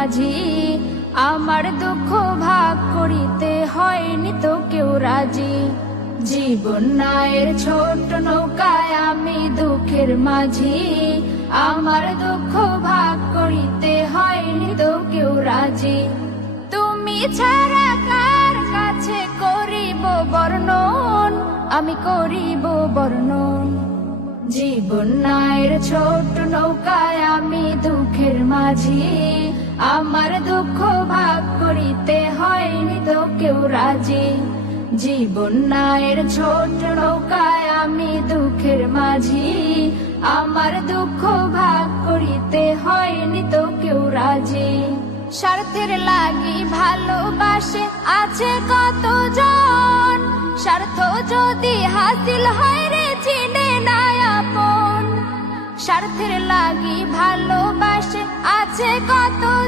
মাঝি আমার দুঃখ ভাগ করিতে হয়নি তো কেউ রাজি। জীবন নায়ের ছোট নৌকায় আমি দুঃখের মাঝি আমার দুঃখ ভাগ করিতে হয়নি তো কেউ রাজি। তুমি ছাড়া কার কাছে করিব বর্ণন, আমি করিব বর্ণন। জীবন নায়ের ছোট নৌকায় আমি দুঃখের মাঝি আমার দুঃখ ভাগ করিতে হয়নি তো কেউ রাজি। জীবন নায়ের ছোট নৌকায় আমি দুঃখের মাঝি আমার দুঃখ ভাগ করিতে হয়নি তো কেউ রাজি। স্বার্থের লাগি ভালোবাসে আছে কতজন, স্বার্থ যদি হাসিল হয় রে চিনে না আপন। স্বার্থের লাগি ভালোবাসে আছে কতজন।